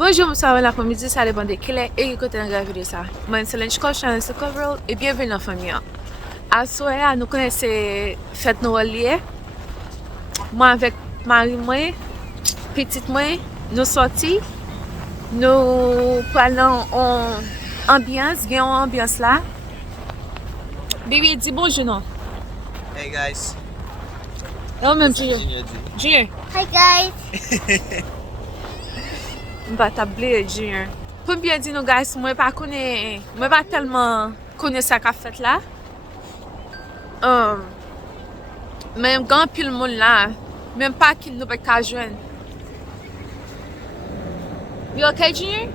Bonjour, bonsoir, l'après-midi, ça dépend de quel est et écoutez dans la vidéo ça. Moi, c'est Lunch Channel Coverall et bienvenue dans la famille. À ce soir, nous connaissons fête Noël. Moi avec marim, petite moi, nous sortis, nous parlons en ambiance, gagnons ambiance là. Baby, dis bonjour non. Hey guys. Non même Junior. Junior. Hi guys. On va tabler Junior. Pour bien dire nous guys, moi pas tellement connais ça qu'a fait là. Même grand pile monde là, même pas qu'il nous peut pas joindre. You okay, Junior?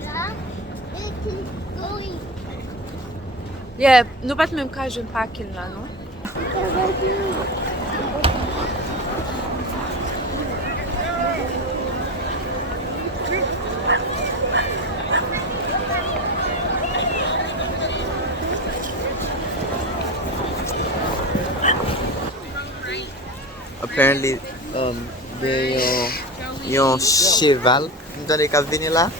Yeah. It is going. Yeah, nous pas même pas joindre pas qu'il là, non? Apparently, yon cheval dans kap vini là.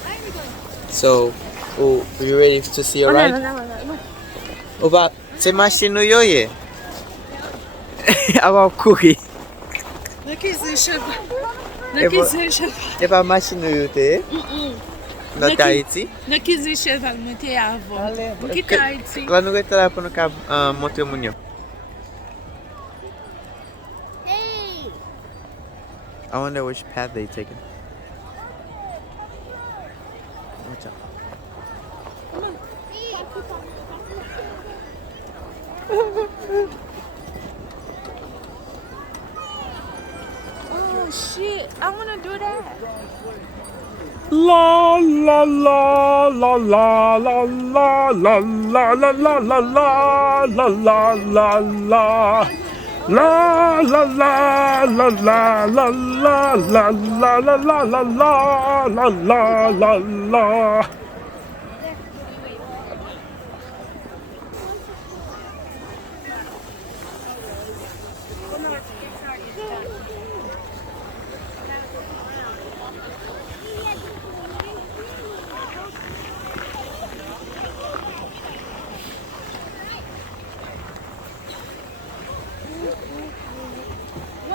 So, you ready to see your ride? Ou ba, se machine nou yo ye? Awa kouri. Não quis ir cheval. Não quis ir cheval. E pa machine nou yo te? Dans Tahiti? Não quis ir cheval, não tem avó. O que tá aí? Lá nou rete la pou nou ka montre moun yo. Hey. I wonder which path they taking. Watch out. Oh shit, I wanna do that. La la la la la la la la la la la la la la la la la. La la la la la la la la la la la la la la la la.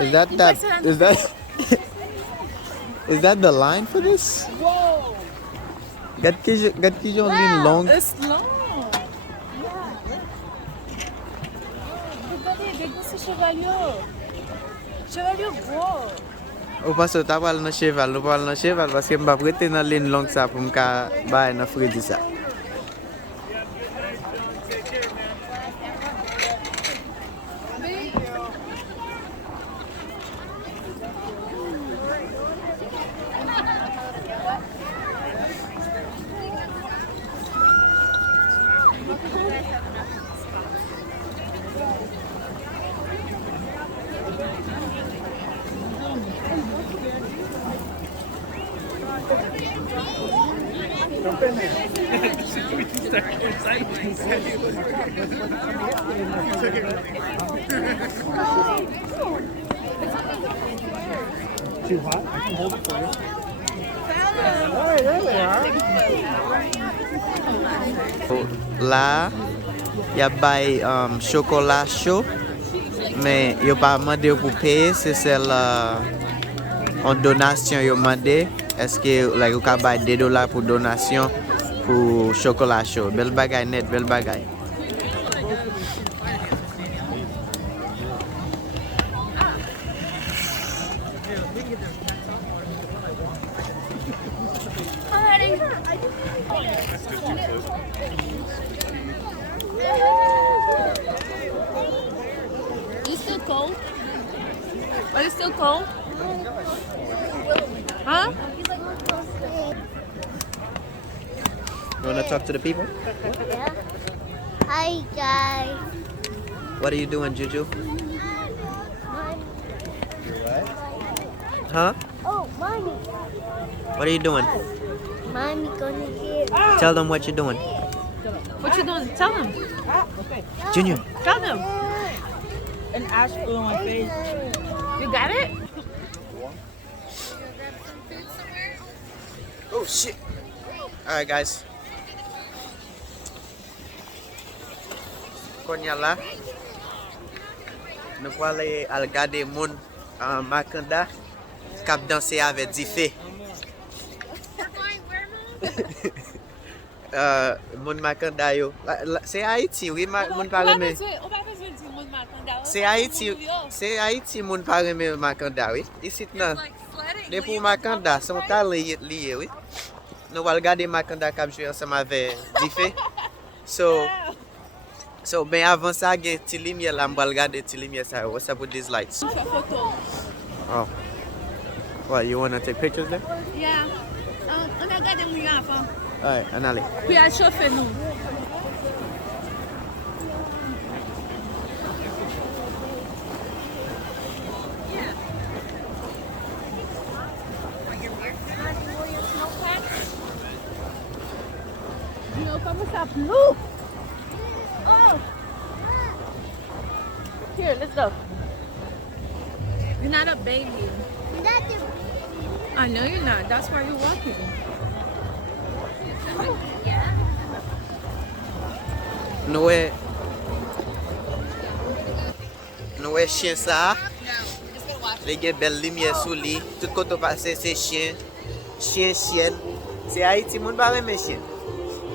Is that the line for this? Whoa, Gat ki yon lin long. it's long. Regardez ce chevalio. Chevalio gros. Ou pa so ta pal nan cheval, nou pal nan cheval paske mba prete nan lin long sa pou mka bay nan fredi sa. Too hot? I can hold it for you. Alright, there they are. La, ya bay chocolat chaud, mais yo pa mande pou paye, se sel en donasyon yo mande. Eske like, yo ka bay $2 pou donasyon pou chocolat chaud. Bel bagay net, bel bagay. It's still cold? Are you still cold? Huh? You wanna talk to the people? Yeah. Hi guys. What are you doing, Juju? Mommy. Huh? Oh, mommy. What are you doing? Mommy gonna hear. Tell them what you're doing. What you doing? Tell them. Junior. Tell them. An ash flew on my face. You got it? Oh shit. Alright guys. Konya la. Nous pour aller regarder moun Makanda kap danser avec dife. Moun Makanda yo. C'est Haïti, oui, moun parle mais. C'est Haïti moun parle mais Makanda, oui. Ici non. Les pour Makanda sont talents liés, oui. Nous allons regarder Makanda kap jouer ensemble avec dife. So, ben avant ça, il y a une petite lumière là, je vais regarder une lumière. What's up with these lights? Oh. What, you want to take pictures there? Yeah. On a regardé mon enfant. Alright, on allez. Puis elle chauffe nous. Comment ça pleut? Oh! Here, let's go. You're not a baby. I know you're not. That's why you're walking. Nous voyons chien ça. Il y a une belle lumière sous lui. Tout côté passé, c'est chien. Chienne. C'est Haïti, moun pas aimer chien.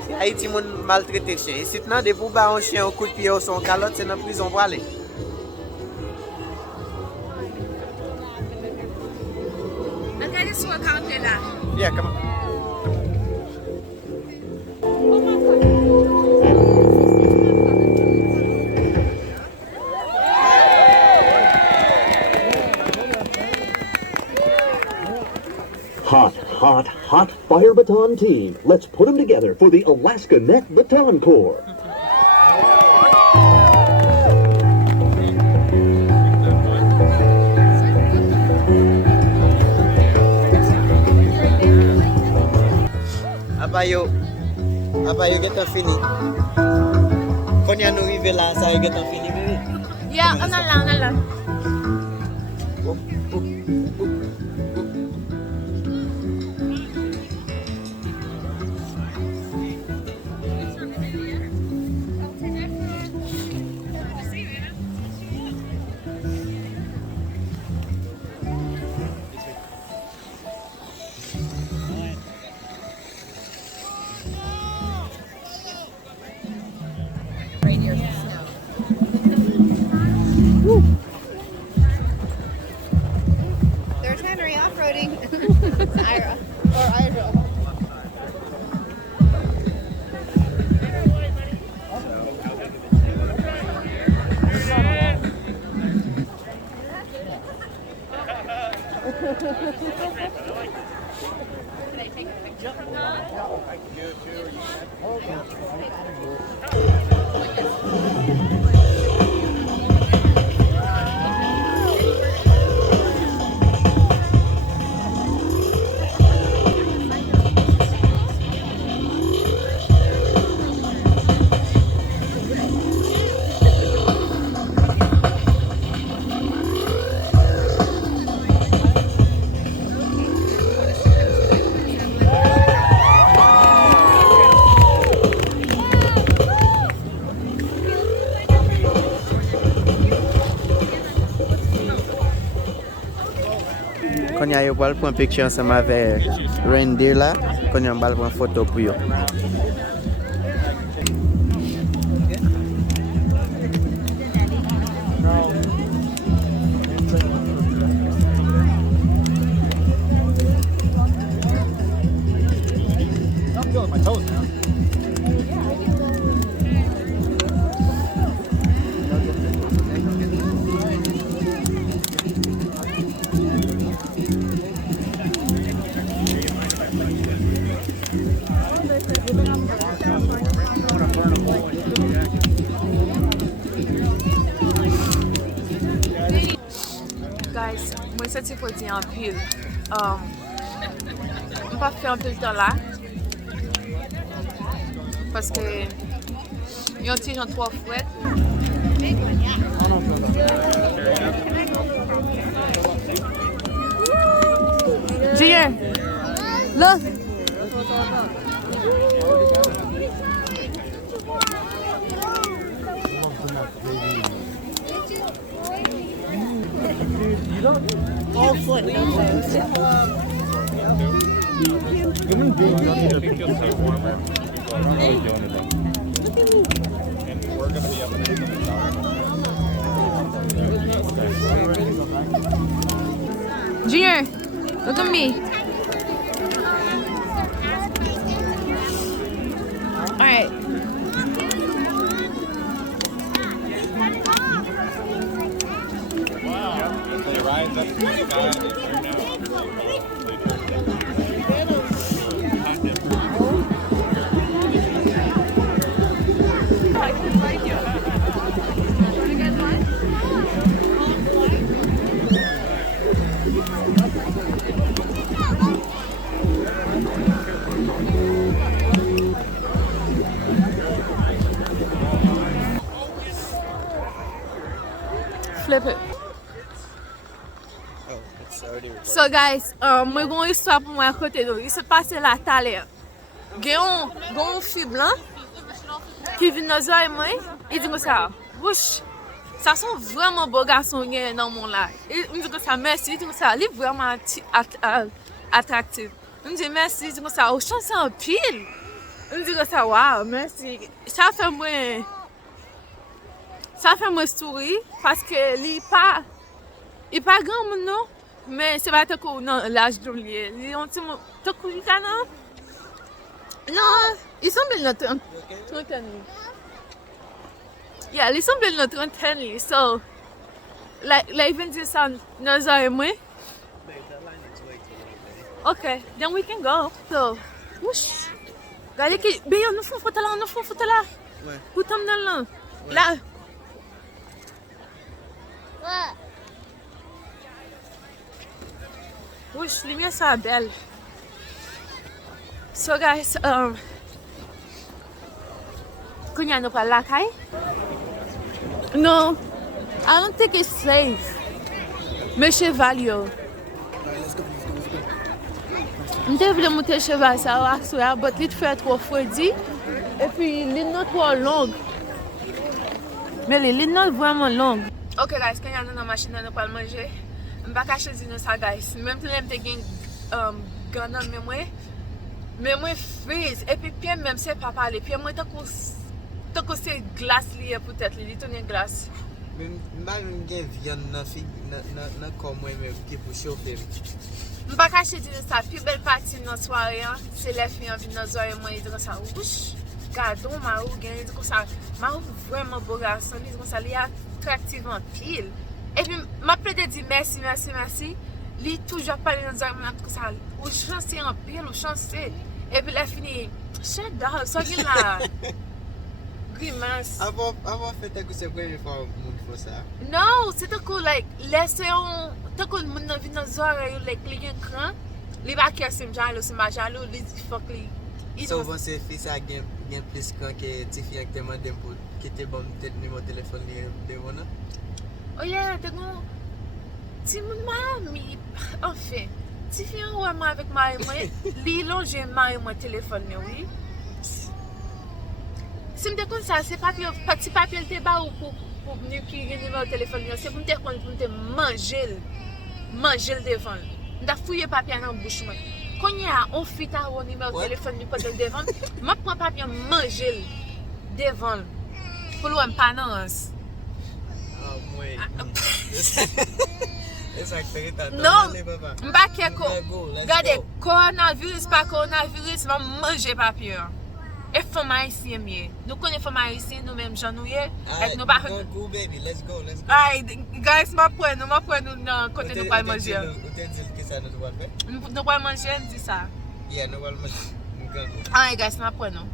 C'est Haïti, moun maltraité chien. Ici, non, des pour un chien au coup de pied ou son calotte, c'est dans la prison pour aller. Regarde ce qu'on a là. Yeah, come on. Hot fire baton team. Let's put them together for the Alaska Net Baton Corps. Abayo get fini. Quand nous arrivons là, ça get fini, bébé. Yeah, on a là. There's Henry off-roading. Ira. Or Ira. Quand il y a eu prendre une picture ensemble avec reindeer là, quand il y a prendre une photo pour eux. I'm feeling my toes now. Guys, moi ça c'est pour dire en pile. On va faire un peu de temps là. Parce que il y a un petit genre 3 fouettes. Julien, là. All foot, no toes. Human beings don't need to think you'll stay warmer. People are really doing it though. And we're gonna be up in the Junior, look at me. All right. They rise up to the sky and they turn out. Flip it. Oh, it's already recording. So guys, mwen gon histwa pou mwen akote do. Il se pase la taler. Gen yon fi blan ki vin nan zoy mwen. Il di kon sa, wouch, ça sont vraiment beaux garçons dans mon là. Il me dit que ça merci, il dit que ça, il est vraiment attractif. Il me dit merci, il dit que ça, oh, chance en pile. Il me dit que ça, waouh, merci. Ça fait moi sourire parce que il pas grand monde non, mais c'est pas trop dans l'âge de lui. Il est un petit peu non, il semble notre trentaine. Yeah, il semble notre trentaine. So, like even this son knows I am way. Okay, then we can go. So, whoosh. Regardez que, ben nous font photo là. Ouais. Où t'en là? Là. What? Whoosh, lumière ça belle. So guys, Kunya no pa lakay? No, I don't think it's safe. Me cheval yo. Mte vle monter cheval sa wak sou ya, but li te fè trop fredi. Et puis, li not trop long. Mais li not vraiment long. Ok guys, Kunya nou nan machine nou pal manje. Mba ka chezi nou sa guys. Même te lem te gen ganan men mwen. Mais moi freeze et puis pied même c'est pas parler pied moi tant que c'est glace lié peut-être il tourne glace même gen viande nan comme moi même qui pour chauffer m'pas cacher dire ça plus belle partie dans soirée c'est les filles viennent dans soirée moi ils disent ça ouch gardons ma ou gagne comme ça ma vraiment beau garçon ils disent ça il est attractif en pile et puis m'a peut-être dit merci li toujours parler dans soirée comme ça ou chancer en pile ou chancer et puis la fini shut down so qu'il la grimace avant fait que c'est première fois moun fò ça non c'était cool like laisser on tant que moun nan vin dans soirée like li gen cran li ba kè sim jalo sim ba jalo li fuck li so vous c'est fils a gen plus quand que ti fi ak te mandem pour qui te bon peut-être numéro téléphone de wona oh yeah te gon ti moun mami enfin ti fi an wè avec mari moi li longe mari moi téléphone oui si me te kon ça c'est papier petit papier te ba ou pour venir qui numéro téléphone c'est pour me kon pour te manger devant nda fouiller papier dans bouche moi quand y a on fit ta numéro téléphone du pas devant moi prend papier manger devant pour l'ouem panance ah moi non, mba keko. Gade, coronavirus pa coronavirus, va manger papier. Et femme haïtien mieux. Nous connaissons femme haïtien nous même janouye. Et nous pas go baby, let's go. Alright, guys, ma prend nous dans côté nous pas manger. Nous pas manger, dit ça. Yeah, nous pas manger. Alright, guys, ma prend nous.